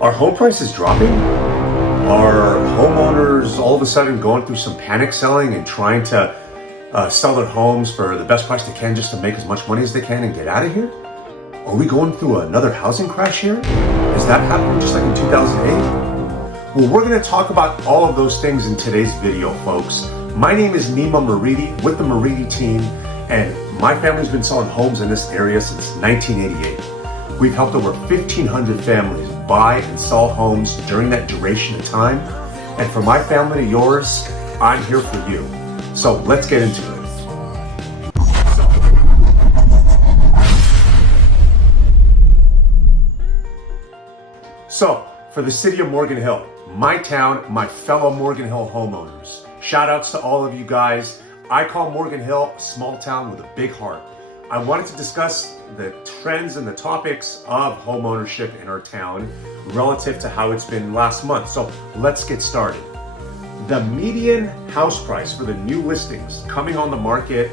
Are home prices dropping? Are homeowners all of a sudden going through some panic selling and trying to sell their homes for the best price they can just to make as much money as they can and get out of here? Are we going through another housing crash here? Is that happening just like in 2008? Well, we're going to talk about all of those things in today's video, folks. My name is Nima Moridi with the Moridi team, and my family's been selling homes in this area since 1988. We've helped over 1,500 families buy and sell homes during that duration of time. And for my family to yours, I'm here for you. So let's get into it. So for the city of Morgan Hill, my town, my fellow Morgan Hill homeowners, shout outs to all of you guys. I call Morgan Hill a small town with a big heart. I wanted to discuss the trends and the topics of home ownership in our town relative to how it's been last month. So let's get started. The median house price for the new listings coming on the market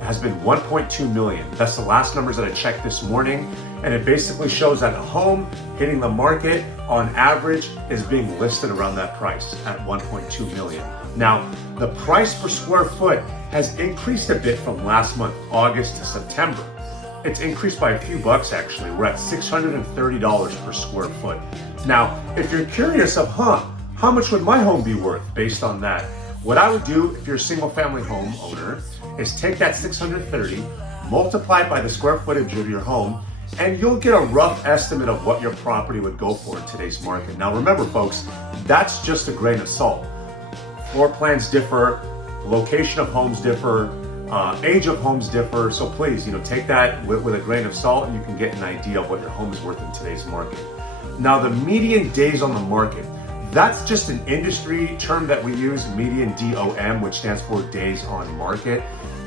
has been 1.2 million. That's the last numbers that I checked this morning. And it basically shows that a home hitting the market on average is being listed around that price at 1.2 million. Now, the price per square foot has increased a bit from last month, August to September. It's increased by a few bucks actually. We're at $630 per square foot. Now, if you're curious of, how much would my home be worth based on that? What I would do if you're a single family home owner is take that 630, multiply it by the square footage of your home, and you'll get a rough estimate of what your property would go for in today's market. Now remember folks, that's just a grain of salt. Floor plans differ, location of homes differ, age of homes differ. So please, take that with a grain of salt and you can get an idea of what your home is worth in today's market. Now the median days on the market, that's just an industry term that we use, median DOM, which stands for days on market.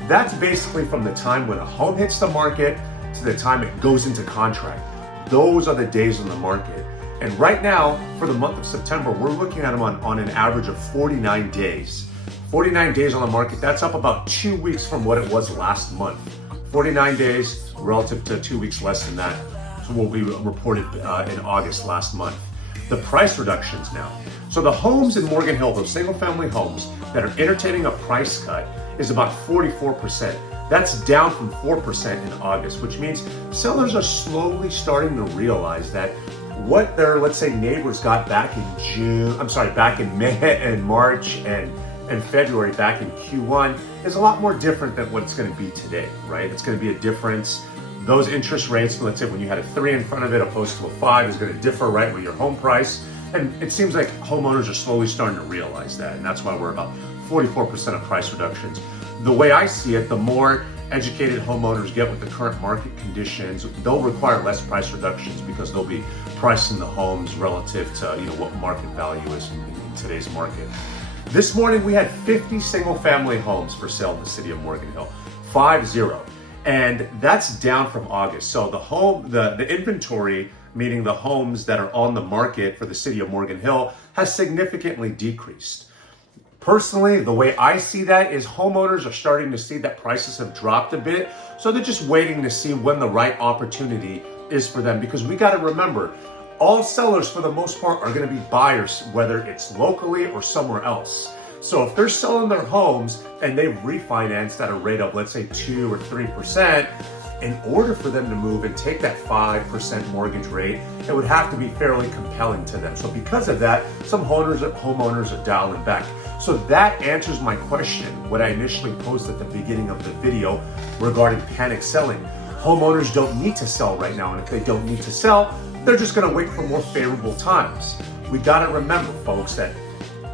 That's basically from the time when a home hits the market to the time it goes into contract. Those are the days on the market. And right now, for the month of September, we're looking at them on an average of 49 days. 49 days on the market, that's up about 2 weeks from what it was last month. 49 days relative to 2 weeks less than that. So what we reported in August last month. The price reductions now. So the homes in Morgan Hill, those single family homes that are entertaining a price cut is about 44%. That's down from 4% in August, which means sellers are slowly starting to realize that what their, let's say, neighbors got back in May and March and February back in Q1 is a lot more different than what it's going to be today, right? It's going to be a difference. Those interest rates, let's say when you had a 3 in front of it opposed to a 5, is going to differ, right, with your home price. And it seems like homeowners are slowly starting to realize that. And that's why we're about 44% of price reductions. The way I see it, the more educated homeowners get with the current market conditions, they'll require less price reductions because they'll be pricing the homes relative to what market value is in today's market. This morning we had 50 single family homes for sale in the city of Morgan Hill, 50. And that's down from August. So the inventory, meaning the homes that are on the market for the city of Morgan Hill, has significantly decreased. Personally, the way I see that is homeowners are starting to see that prices have dropped a bit. So they're just waiting to see when the right opportunity is for them. Because we got to remember, all sellers for the most part are going to be buyers, whether it's locally or somewhere else. So if they're selling their homes and they've refinanced at a rate of, let's say, 2 or 3%, in order for them to move and take that 5% mortgage rate, it would have to be fairly compelling to them. So because of that, some homeowners are dialing back. So that answers my question, what I initially posed at the beginning of the video regarding panic selling. Homeowners don't need to sell right now, and if they don't need to sell, they're just gonna wait for more favorable times. We gotta remember, folks, that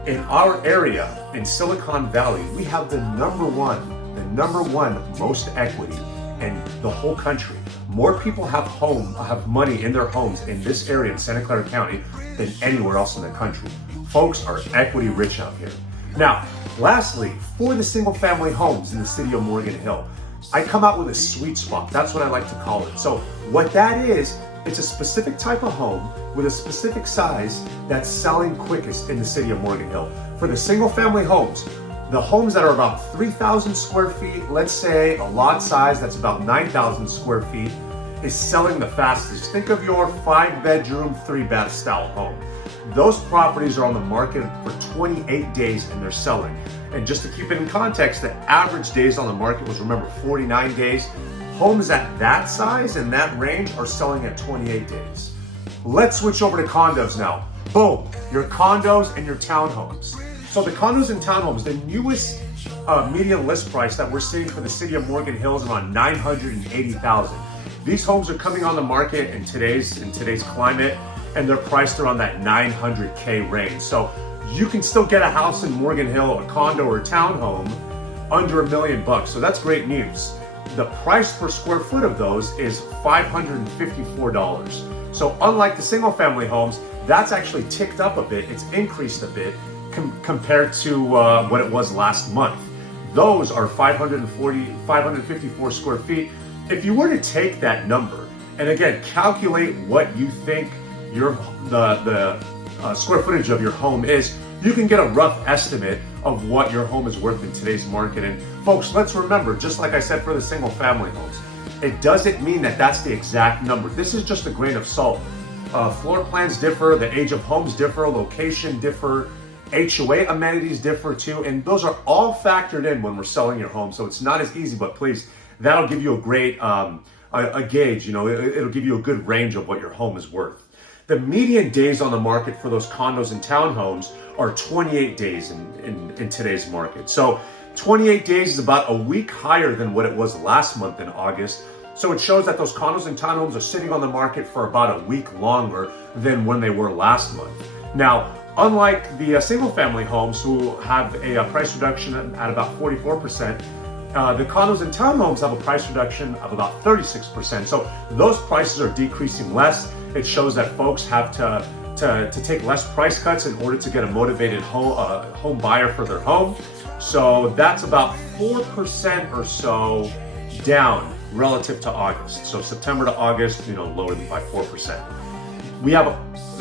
in our area, in Silicon Valley, we have the number one most equity in the whole country. More people have money in their homes in this area in Santa Clara County than anywhere else in the country. Folks are equity rich out here. Now, lastly, for the single family homes in the city of Morgan Hill, I come out with a sweet spot. That's what I like to call it. So what that is, it's a specific type of home with a specific size that's selling quickest in the city of Morgan Hill. For the single family homes, the homes that are about 3,000 square feet, let's say a lot size that's about 9,000 square feet, is selling the fastest. Think of your 5-bedroom, 3-bath style home. Those properties are on the market for 28 days and they're selling. And just to keep it in context, the average days on the market was, remember, 49 days. Homes at that size and that range are selling at 28 days. Let's switch over to condos now. Boom, your condos and your townhomes. So the condos and townhomes, the newest median list price that we're seeing for the city of Morgan Hill is around $980,000. These homes are coming on the market in today's climate, and they're priced around that $900K range. So you can still get a house in Morgan Hill, a condo or a townhome under $1 million. So that's great news. The price per square foot of those is $554. So unlike the single family homes, that's actually ticked up a bit. It's increased a bit compared to what it was last month. Those are 554 square feet. If you were to take that number and again calculate what you think the square footage of your home is, you can get a rough estimate of what your home is worth in today's market. And folks, let's remember, just like I said for the single family homes, it doesn't mean that that's the exact number. This is just a grain of salt. Floor plans differ, the age of homes differ, location differ, HOA amenities differ too, and those are all factored in when we're selling your home. So it's not as easy, but please, that'll give you a great a gauge. It'll give you a good range of what your home is worth. The median days on the market for those condos and townhomes are 28 days in today's market. So 28 days is about a week higher than what it was last month in August. So it shows that those condos and townhomes are sitting on the market for about a week longer than when they were last month. Now, unlike the single family homes who have a price reduction at about 44%, the condos and townhomes have a price reduction of about 36%. So those prices are decreasing less. It shows that folks have to take less price cuts in order to get a motivated home buyer for their home. So that's about 4% or so down relative to August. So September to August, lower than by 4%. We have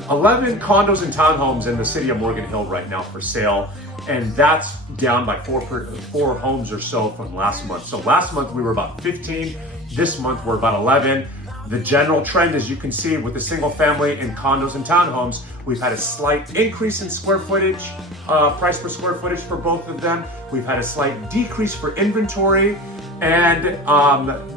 11 condos and townhomes in the city of Morgan Hill right now for sale, and that's down by four homes or so from last month. So last month we were about 15. This month we're about 11. The general trend, as you can see with the single family and condos and townhomes, we've had a slight increase in square footage, price per square footage for both of them. We've had a slight decrease for inventory, and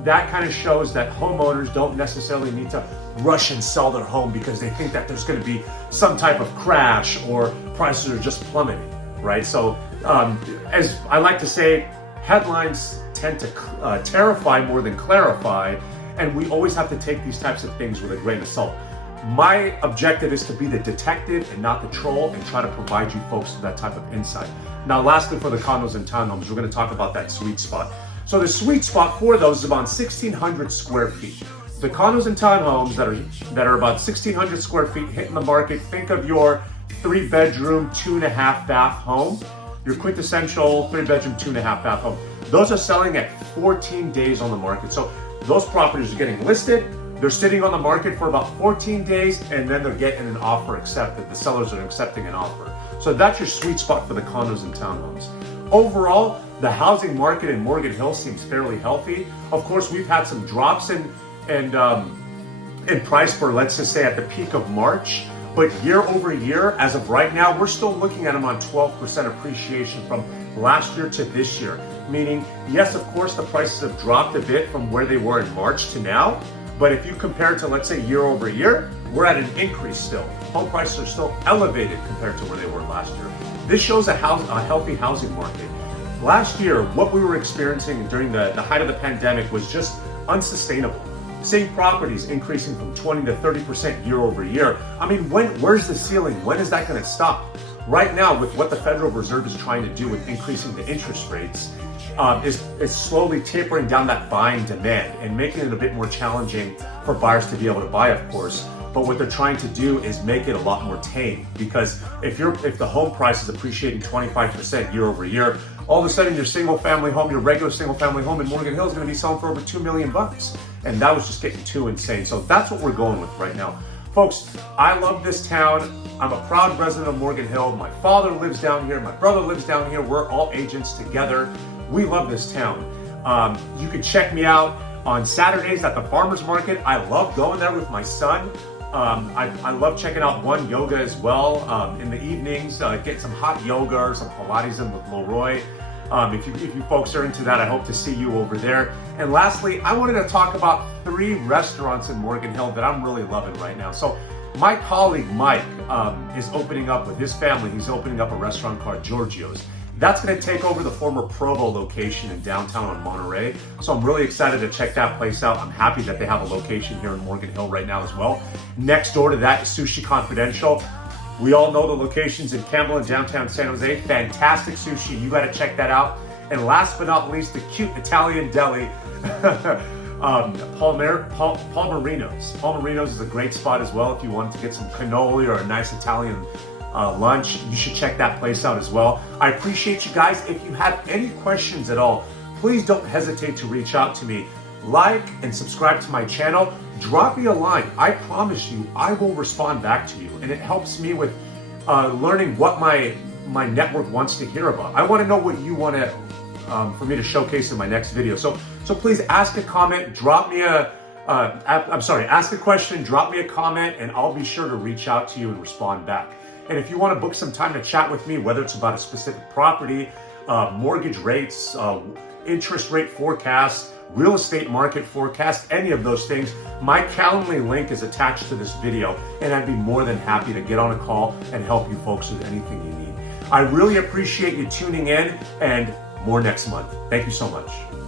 that kind of shows that homeowners don't necessarily need to rush and sell their home because they think that there's going to be some type of crash or prices are just plummeting, right? So as I like to say, headlines tend to terrify more than clarify, and we always have to take these types of things with a grain of salt. My objective is to be the detective and not the troll and try to provide you folks with that type of insight. Now, lastly, for the condos and townhomes, we're going to talk about that sweet spot. So the sweet spot for those is about 1,600 square feet. The condos and townhomes that are about 1,600 square feet hitting the market, think of your 3-bedroom, 2.5-bath home, your quintessential 3-bedroom, 2.5-bath home. Those are selling at 14 days on the market. So those properties are getting listed, they're sitting on the market for about 14 days, and then they're getting an offer accepted. The sellers are accepting an offer. So that's your sweet spot for the condos and townhomes. Overall, the housing market in Morgan Hill seems fairly healthy. Of course, we've had some drops in price for, let's just say, at the peak of March. But year over year, as of right now, we're still looking at them on 12% appreciation from last year to this year. Meaning, yes, of course, the prices have dropped a bit from where they were in March to now. But if you compare to, let's say, year over year, we're at an increase still. Home prices are still elevated compared to where they were last year. This shows a healthy housing market. Last year, what we were experiencing during the height of the pandemic was just unsustainable. Seeing properties increasing from 20 to 30% year over year. I mean, where's the ceiling? When is that going to stop? Right now, with what the Federal Reserve is trying to do with increasing the interest rates, is slowly tapering down that buying demand and making it a bit more challenging for buyers to be able to buy, of course. But what they're trying to do is make it a lot more tame, because if the home price is appreciating 25% year over year, all of a sudden your single family home, your regular single family home in Morgan Hill is going to be selling for over $2 million. And that was just getting too insane. So that's what we're going with right now. Folks, I love this town. I'm a proud resident of Morgan Hill. My father lives down here. My brother lives down here. We're all agents together. We love this town. You can check me out On Saturdays at the farmer's market, I love going there with my son. I love checking out One Yoga as well. In the evenings, get some hot yoga or some Pilates in with Leroy. If you folks are into that, I hope to see you over there. And lastly, I wanted to talk about 3 restaurants in Morgan Hill that I'm really loving right now. So my colleague Mike is opening up with his family. He's opening up a restaurant called Giorgio's. That's going to take over the former Provo location in downtown on Monterey. So I'm really excited to check that place out. I'm happy that they have a location here in Morgan Hill right now as well. Next door to that is Sushi Confidential. We all know the locations in Campbell and downtown San Jose. Fantastic sushi. You got to check that out. And last but not least, the cute Italian deli, Palmerino's. Palmerino's is a great spot as well if you want to get some cannoli or a nice Italian lunch. You should check that place out as well. I appreciate you guys. If you have any questions at all, please don't hesitate to reach out to me. Like and subscribe to my channel. Drop me a line. I promise you, I will respond back to you. And it helps me with learning what my network wants to hear about. I want to know what you want to for me to showcase in my next video. So please ask a comment, ask a question, drop me a comment, and I'll be sure to reach out to you and respond back. And if you want to book some time to chat with me, whether it's about a specific property, mortgage rates, interest rate forecast, real estate market forecast, any of those things, my Calendly link is attached to this video, and I'd be more than happy to get on a call and help you folks with anything you need. I really appreciate you tuning in, and more next month. Thank you so much.